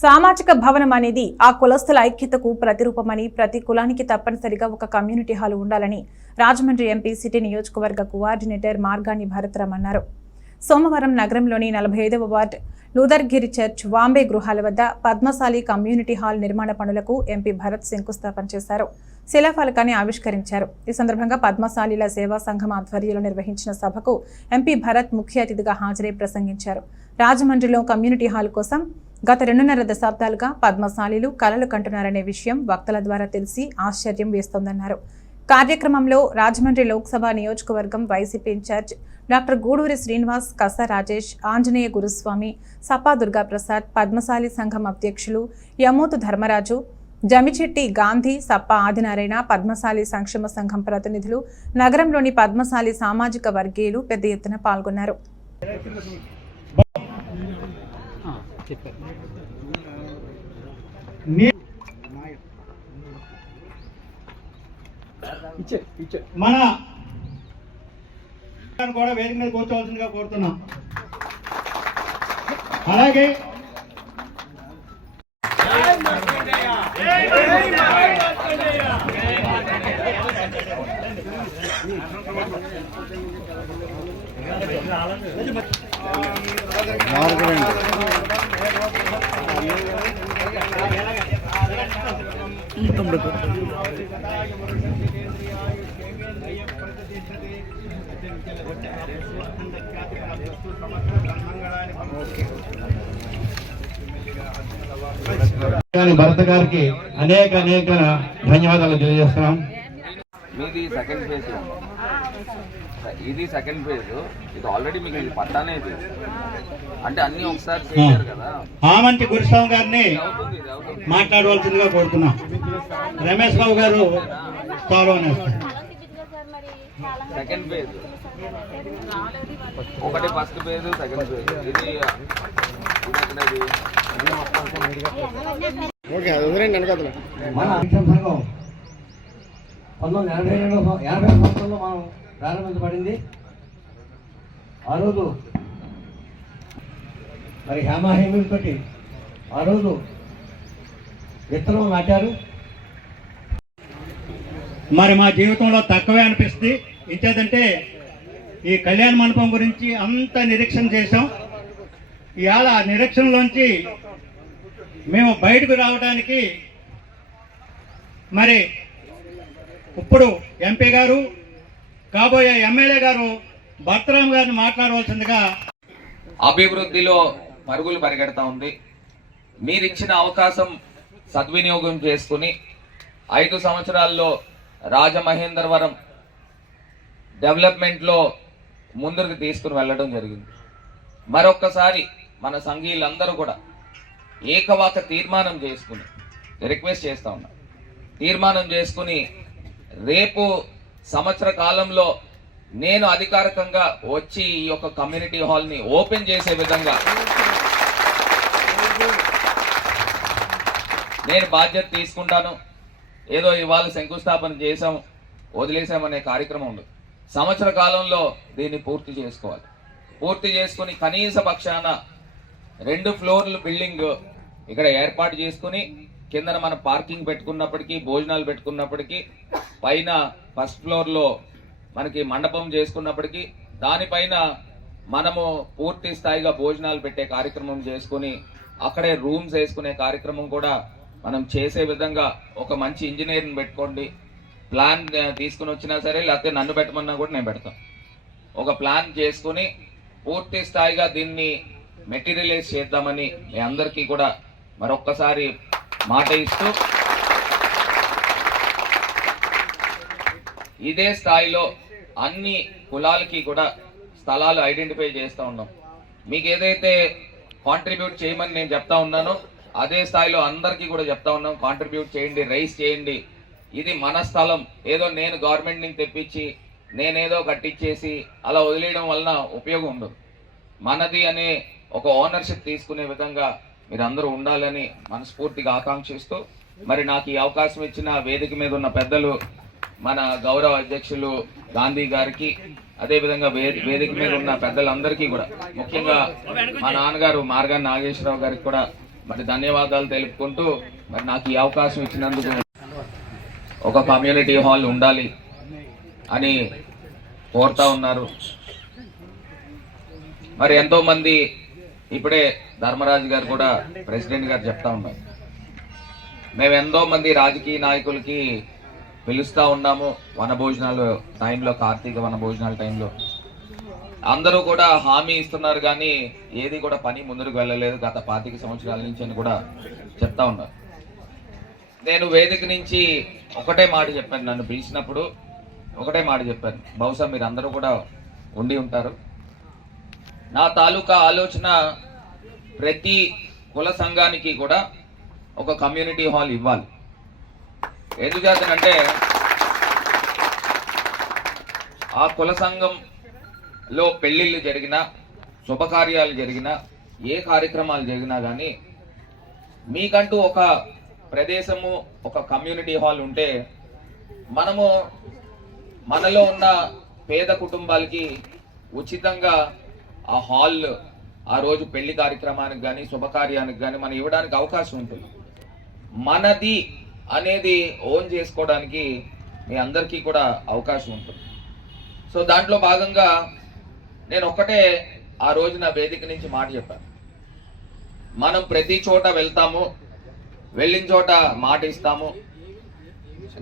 సామాజిక భవనం అనేది ఆ కులస్తుల ఐక్యతకు ప్రతిరూపమని, ప్రతి కులానికి తప్పనిసరిగా ఒక కమ్యూనిటీ హాల్ ఉండాలని రాజమండ్రి ఎంపీ సిటీ నియోజకవర్గ కోఆర్డినేటర్ మార్గాని భరత్రామ్ అన్నారు. సోమవారం నగరంలోని 45వ వార్డు లూథర్గిరి చర్చ్, వాంబే గృహాల వద్ద పద్మశాలి కమ్యూనిటీ హాల్ నిర్మాణ పనులకు ఎంపీ భరత్ శంకుస్థాపన చేశారు. శిలాఫలకాన్ని ఆవిష్కరించారు. ఈ సందర్భంగా పద్మశాలిల సేవా సంఘం ఆధ్వర్యంలో నిర్వహించిన సభకు ఎంపీ భరత్ ముఖ్య అతిథిగా హాజరై ప్రసంగించారు. రాజమండ్రిలో కమ్యూనిటీ హాల్ కోసం గత 2.5 దశాబ్దాలుగా పద్మశాలీలు కలలు కంటున్నారనే విషయం వక్తల ద్వారా తెలిసి ఆశ్చర్యం వేస్తోందన్నారు. కార్యక్రమంలో రాజమండ్రి లోక్సభ నియోజకవర్గం YCP in charge doctor Guduri Srinivas, Kasa Rajesh, Anjaneya Guruswamy, Sapa Durgaprasad, Padmashali సంఘం అధ్యక్షులు యమోతు ధర్మరాజు, జమిచెట్టి గాంధీ, సప్ప ఆదినారాయణ, పద్మశాలి సంక్షేమ సంఘం ప్రతినిధులు, నగరంలోని పద్మశాలి సామాజిక వర్గీయులు పెద్ద ఎత్తున పాల్గొన్నారు. మన కూడా వేదిక మీద కూర్చోవలసిందిగా కోరుతున్నాం. అలాగే భరత్ గారికి అనేక ధన్యవాదాలు తెలియజేస్తున్నాం. మీది సెకండ్ ఫేజ్, ఇది సెకండ్ ఫేజ్. ఇది ఆల్రెడీ మీకు ఇది పట్టానే ఇది అంటే అన్ని ఒకసారి చేశారు కదా. ఆమంచి గురుస్వామి గారిని మాట్లాడవలసిందిగా కోరుతున్నాం. రమేష్ బాబు గారు సెకండ్ ఫేజ్, ఒకటి ఫస్ట్ ఫేజ్, సెకండ్ ఫేజ్. ఇది మన సంఘం 1980 సంవత్సరంలో మనం ప్రారంభించబడింది. ఆ రోజు మరి హేమాహేమితో ఆ రోజు విత్తనం నాటారు. మరి మా జీవితంలో తక్కువే అనిపిస్తుంది. ఇంకేదంటే ఈ కళ్యాణ మండపం గురించి అంత నిరీక్షణ చేసాం. ఇవాళ ఆ నిరీక్షణలోంచి మేము బయటకు రావడానికి మరి ఇప్పుడు ఎంపీ గారు, కాబోయే ఎమ్మెల్యే గారు భరత్రామ్ గారిని మాట్లాడవలసిందిగా. అభివృద్ధిలో పరుగులు పరిగెడతా ఉంది. మీరిచ్చిన అవకాశం సద్వినియోగం చేసుకుని 5 సంవత్సరాల్లో రాజమహేంద్రవరం డెవలప్మెంట్లో ముందుకు తీసుకుని వెళ్ళడం జరిగింది. మరొక్కసారి మన సంఘీయులందరూ కూడా ఏకవాక తీర్మానం చేసుకుని రిక్వెస్ట్ చేస్తా ఉన్నా, తీర్మానం చేసుకుని రేపు సంవత్సర కాలంలో నేను అధికారికంగా వచ్చి ఈ యొక్క కమ్యూనిటీ హాల్ని ఓపెన్ చేసే విధంగా నేను బాధ్యత తీసుకుంటాను. ఏదో ఇవాళ శంకుస్థాపన చేసాం వదిలేసామనే కార్యక్రమం ఉండదు. సంవత్సర కాలంలో దీన్ని పూర్తి చేసుకోవాలి. పూర్తి చేసుకుని కనీస పక్షాన 2 ఫ్లోర్ల బిల్డింగ్ ఇక్కడ ఏర్పాటు చేసుకుని కిందన మన పార్కింగ్ పెట్టుకున్నప్పటికీ, భోజనాలు పెట్టుకున్నప్పటికీ, పైన ఫస్ట్ ఫ్లోర్లో మనకి మండపం చేసుకున్నప్పటికీ, దానిపైన మనము పూర్తి స్థాయిగా భోజనాలు పెట్టే కార్యక్రమం చేసుకుని అక్కడే రూమ్స్ వేసుకునే కార్యక్రమం కూడా మనం చేసే విధంగా ఒక మంచి ఇంజనీర్ని పెట్టుకోండి. ప్లాన్ తీసుకుని వచ్చినా సరే, లేకపోతే నన్ను పెట్టమన్నా కూడా నేను పెడతాను. ఒక ప్లాన్ చేసుకుని పూర్తి స్థాయిగా దీన్ని మెటీరియలైజ్ చేద్దామని మీ అందరికీ కూడా మరొక్కసారి మాట ఇస్తూ, ఇదే స్థాయిలో అన్ని కులాలకి కూడా స్థలాలు ఐడెంటిఫై చేస్తూ ఉన్నాం. మీకు ఏదైతే కాంట్రిబ్యూట్ చేయమని నేను చెప్తా ఉన్నానో అదే స్థాయిలో అందరికీ కూడా చెప్తా ఉన్నాం. కాంట్రిబ్యూట్ చేయండి, రైస్ చేయండి. ఇది మన స్థలం. ఏదో నేను గవర్నమెంట్ నుంచి తెప్పించి నేనేదో కట్టించేసి అలా వదిలేయడం వలన ఉపయోగం ఉండదు. మనది అనే ఒక ఓనర్షిప్ తీసుకునే విధంగా మీరందరూ ఉండాలని మనస్ఫూర్తిగా ఆకాంక్షిస్తూ, మరి నాకు ఈ అవకాశం ఇచ్చిన వేదిక మీద ఉన్న పెద్దలు, మన గౌరవ అధ్యక్షులు గాంధీ గారికి, అదేవిధంగా వేదిక మీద ఉన్న పెద్దలందరికీ కూడా, ముఖ్యంగా మా నాన్నగారు మార్గాని నాగేశ్వరరావు గారికి కూడా మరి ధన్యవాదాలు తెలుపుకుంటూ మరి నాకు ఈ అవకాశం ఇచ్చినందుకు ఒక కమ్యూనిటీ హాల్ ఉండాలి అని కోరుతా ఉన్నారు. మరి ఎంతో మంది ఇప్పుడే ధర్మరాజు గారు కూడా ప్రెసిడెంట్ గారు చెప్తా ఉన్నారు, మేము ఎంతో మంది రాజకీయ నాయకులకి పిలుస్తూ ఉన్నాము వనభోజనాలు టైంలో, కార్తీక వనభోజనాల టైంలో. అందరూ కూడా హామీ ఇస్తున్నారు కానీ ఏది కూడా పని ముందుకు వెళ్ళలేదు గత 25 సంవత్సరాల నుంచి అని కూడా చెప్తా ఉన్నారు. నేను వేదిక నుంచి ఒకటే మాట చెప్పాను, నన్ను పిలిచినప్పుడు ఒకటే మాట చెప్పాను, బహుశా మీరు అందరూ కూడా ఉండి ఉంటారు. నా తాలూకా ఆలోచన ప్రతి కుల సంఘానికి కూడా ఒక కమ్యూనిటీ హాల్ ఇవ్వాలి. ఎందుచేతనంటే ఆ కుల సంఘంలో పెళ్లిళ్ళు జరిగినా, శుభకార్యాలు జరిగినా, ఏ కార్యక్రమాలు జరిగినా కానీ మీకంటూ ఒక ప్రదేశము, ఒక కమ్యూనిటీ హాల్ ఉంటే మనము మనలో ఉన్న పేద కుటుంబాలకి ఉచితంగా ఆ హాల్ ఆ రోజు పెళ్లి కార్యక్రమానికి కానీ, శుభకార్యానికి కానీ మనం ఇవ్వడానికి అవకాశం ఉంటుంది. మనది అనేది ఓన్ చేసుకోవడానికి మీ అందరికీ కూడా అవకాశం ఉంటుంది. సో దాంట్లో భాగంగా నేను ఒక్కటే ఆ రోజు నా వేదిక నుంచి మాట చెప్పాను, మనం ప్రతి చోట వెళ్తాము, వెళ్ళిన చోట మాట ఇస్తాము,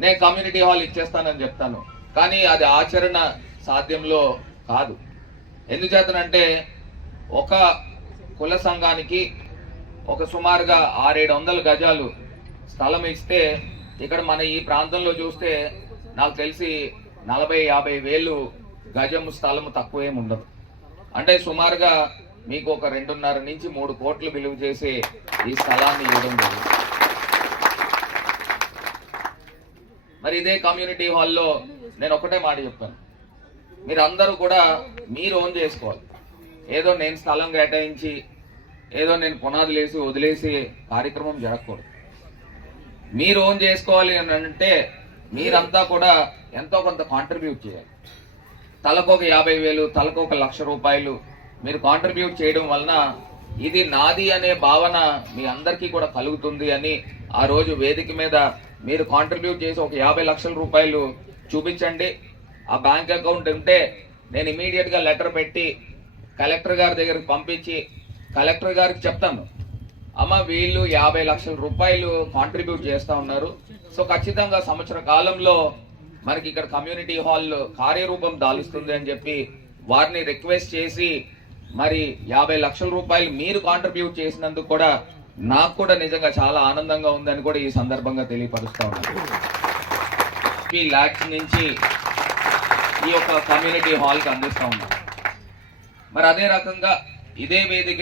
నేను కమ్యూనిటీ హాల్ ఇచ్చేస్తానని చెప్తాను, కానీ అది ఆచరణ సాధ్యంలో కాదు. ఎందుచేతనంటే ఒక కుల సంఘానికి ఒక సుమారుగా 600-700 గజాలు స్థలం ఇస్తే ఇక్కడ మన ఈ ప్రాంతంలో చూస్తే నాకు తెలిసి 40-50 వేలు గజము స్థలం తక్కువేం ఉండదు. అంటే సుమారుగా మీకు ఒక 2.5 నుంచి 3 కోట్లు విలువ చేసే ఈ స్థలాన్ని ఇవ్వడం జరిగింది. మరి ఇదే కమ్యూనిటీ హాల్లో నేను ఒకటే మాట చెప్పాను, మీరు అందరూ కూడా మీరు ఓన్ చేసుకోవాలి. ఏదో నేను స్థలం కేటాయించి ఏదో నేను పునాదులు వేసి వదిలేసి కార్యక్రమం జరగకూడదు. మీరు ఓన్ చేసుకోవాలి అని అంటే మీరంతా కూడా ఎంతో కొంత కాంట్రిబ్యూట్ చేయాలి. తలకొక 50,000, తలకొక 1,00,000 రూపాయలు మీరు కాంట్రిబ్యూట్ చేయడం వలన ఇది నాది అనే భావన మీ అందరికీ కూడా కలుగుతుంది అని ఆ రోజు వేదిక మీద మీరు కాంట్రిబ్యూట్ చేసి ఒక 50 లక్షల రూపాయలు చూపించండి. ఆ బ్యాంక్ అకౌంట్ ఉంటే నేను ఇమీడియట్ గా లెటర్ పెట్టి కలెక్టర్ గారి దగ్గరకు పంపించి కలెక్టర్ గారికి చెప్తాను, అమ్మ వీళ్ళు 50 లక్షల రూపాయలు కాంట్రిబ్యూట్ చేస్తా ఉన్నారు, సో ఖచ్చితంగా సంవత్సర కాలంలో మనకి ఇక్కడ కమ్యూనిటీ హాల్ కార్యరూపం దాలుస్తుంది అని చెప్పి వారిని రిక్వెస్ట్ చేసి మరి 50 లక్షల రూపాయలు మీరు కాంట్రిబ్యూట్ చేసినందుకు కూడా నాకు కూడా నిజంగా చాలా ఆనందంగా ఉందని కూడా ఈ సందర్భంగా తెలియపరుస్తా ఉన్నాను. 3 lakhs నుంచి ఈ యొక్క కమ్యూనిటీ హాల్కి అందిస్తా ఉన్నాం. మరి అదే రకంగా ఇదే వేదిక